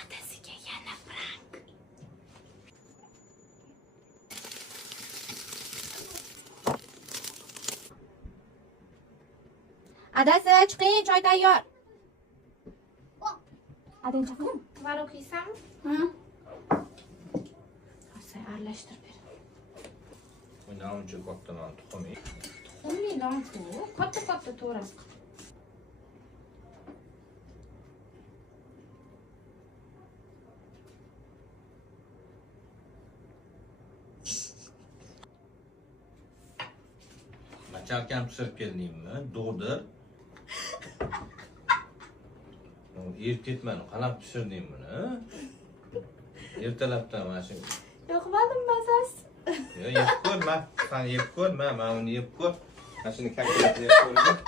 Adasiga yana prank. Adasi, chiqing, choy tayyor. Adang chaqing. Tvorog yeysanmi? Ha. Asay aralashtirib ber. Bundan uncha katta non tuxumi. Tuxumli non-ku, katta to'g'rasi. Machalkam pishirib keldingmi? Do'dir. Yeb ketmani, qalab pishirding buni? Ertalabdan mana shu. Yo'qmadim mazasi. Yeb ko'r, men uni yeb ko'r. Mana shuni kalkulyatsiya qilib ko'ring.